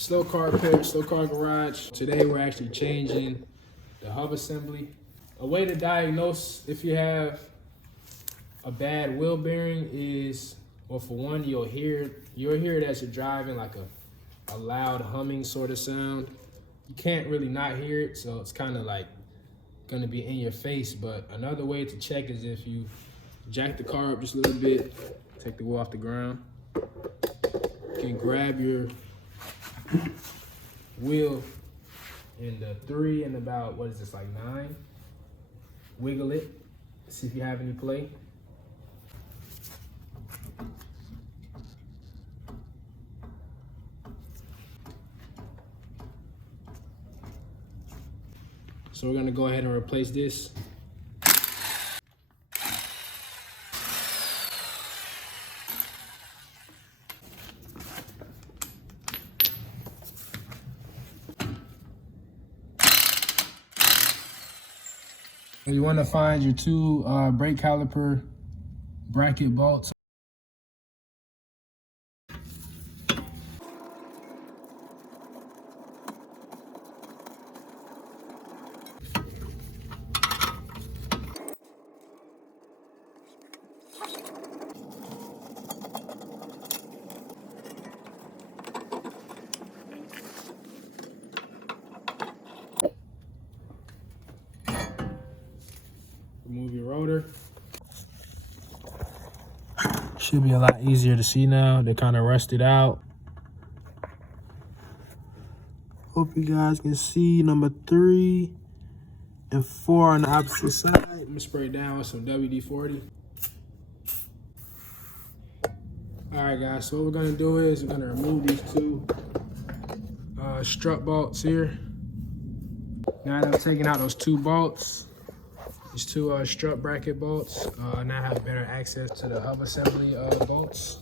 Slow car pit, slow car garage. Today we're actually changing the hub assembly. A way to diagnose if you have a bad wheel bearing is, well, for one, you'll hear it as you're driving, like a loud humming sort of sound. You can't really not hear it, so it's kind of like gonna be in your face. But another way to check is if you jack the car up just a little bit, take the wheel off the ground, you can grab your wheel in the 3 and about, what is this, like 9? Wiggle it, see if you have any play. So we're gonna go ahead and replace this. And you wanna find your 2 brake caliper bracket bolts. Remove your rotor. Should be a lot easier to see now. They're kind of rusted out. Hope you guys can see number 3 and 4 on the opposite side. I'm gonna spray it down with some WD-40. All right, guys, so what we're gonna do is we're gonna remove these 2 strut bolts here. Now that I'm taking out those 2 bolts, these 2 strut bracket bolts, now I have better access to the hub assembly bolts.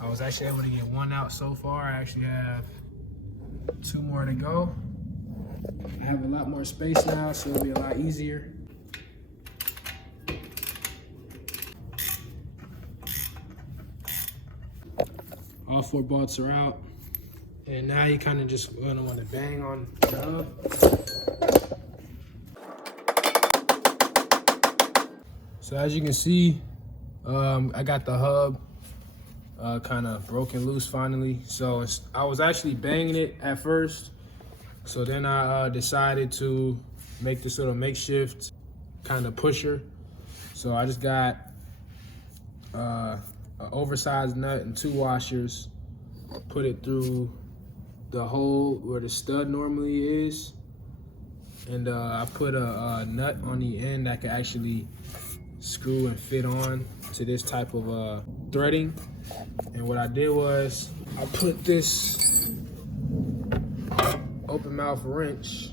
I was actually able to get 1 out so far. I actually have 2 more to go. I have a lot more space now, so it'll be a lot easier. All 4 bolts are out. And now you kind of just gonna want to bang on the hub. So as you can see, I got the hub kind of broken loose finally. So I was actually banging it at first. So then I decided to make this little makeshift kind of pusher. So I just got an oversized nut and 2 washers, put it through the hole where the stud normally is. And I put a nut on the end that can actually screw and fit on to this type of threading. And what I did was I put this open mouth wrench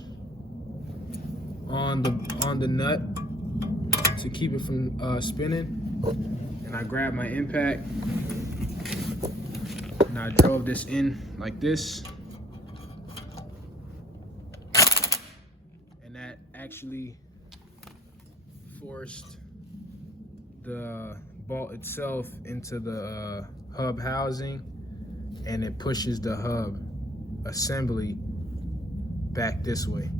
on the nut to keep it from spinning. And I grabbed my impact and I drove this in like this. And that actually forced the bolt itself into the hub housing, and it pushes the hub assembly back this way.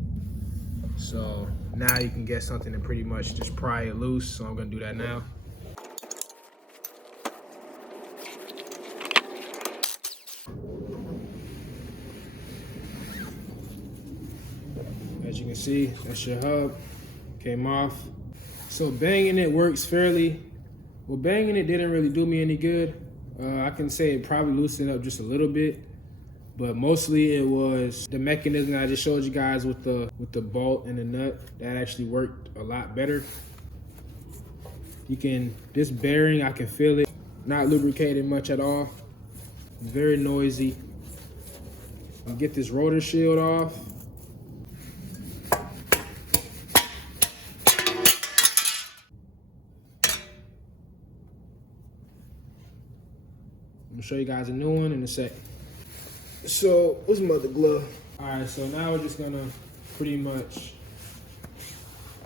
So now you can get something to pretty much just pry it loose. So I'm gonna do that now. As you can see, that's your hub, came off. So banging it works fairly. Well, banging it didn't really do me any good. I can say it probably loosened up just a little bit, but mostly it was the mechanism I just showed you guys with the bolt and the nut that actually worked a lot better. This bearing, I can feel it, not lubricated much at all. Very noisy. I'll get this rotor shield off. I'm gonna show you guys a new one in a sec. So, what's my other glove? All right, so now we're just gonna pretty much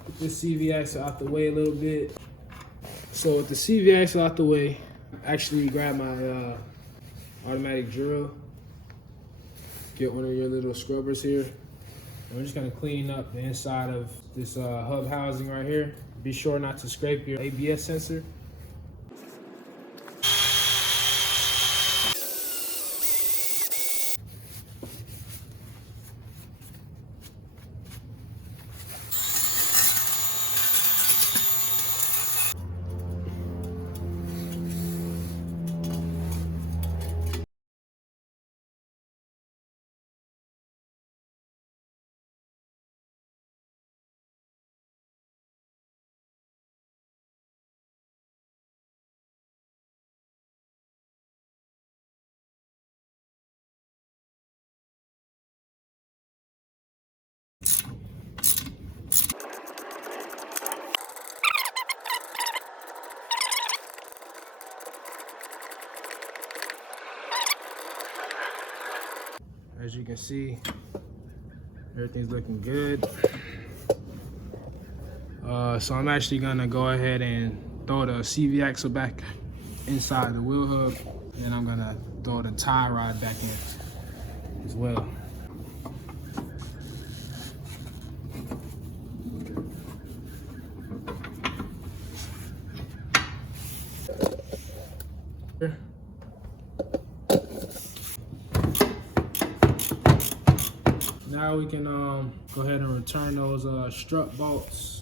put this CV axle out the way a little bit. So with the CV axle out the way, I actually grab my automatic drill get one of your little scrubbers here. And we're just gonna clean up the inside of this hub housing right here. Be sure not to scrape your ABS sensor. As you can see, everything's looking good. So I'm actually gonna go ahead and throw the CV axle back inside the wheel hub, and I'm gonna throw the tie rod back in as well. Now we can go ahead and return those strut bolts.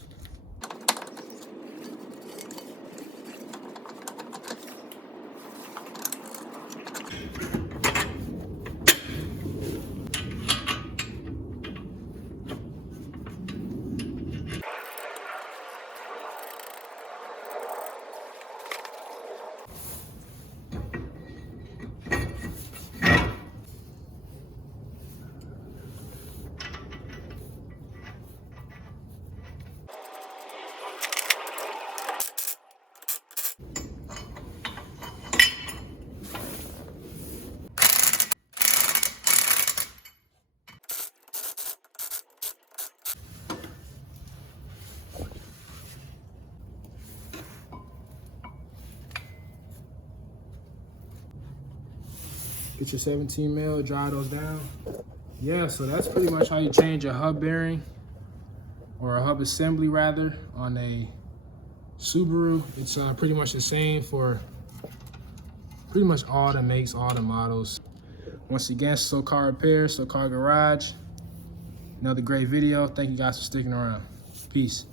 Get your 17 mil, dry those down. Yeah, so that's pretty much how you change a hub bearing, or a hub assembly rather, on a Subaru. It's pretty much the same for pretty much all the makes, all the models. Once again, SoCar Repair, SoCar Garage. Another great video. Thank you guys for sticking around. Peace.